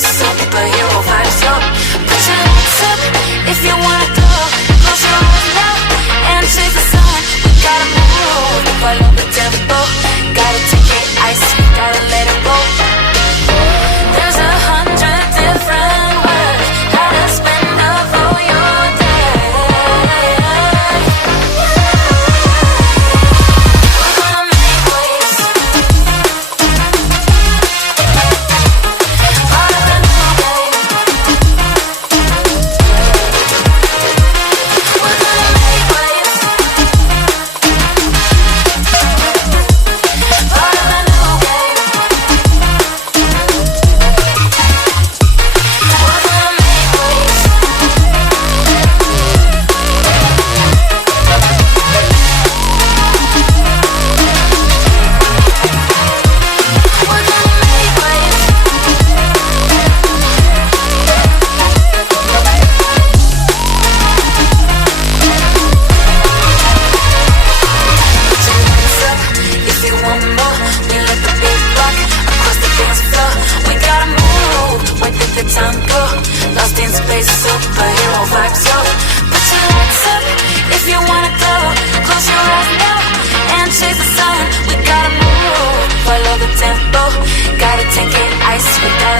space, superhero vibes, yo. Put your hands up if you wanna go. Close your eyes now and chase the sun. We gotta move, follow the tempo. Gotta take it ice, gotta let it go. There's 100 different ways how to spend up all your day. We're gonna make waves. Part of the new game. We're gonna make waves. Part of the new game. We're gonna make waves. We're gonna make waves. Put your hands up if you want more. We let the beat rock across the dance floor. We gotta move, where did the time go? Lost in space, superhero vibes, yo. Put your hands up if you wanna go. Close your eyes now and chase the sun. We gotta move, follow the tempo. Gotta take it ice, we gotta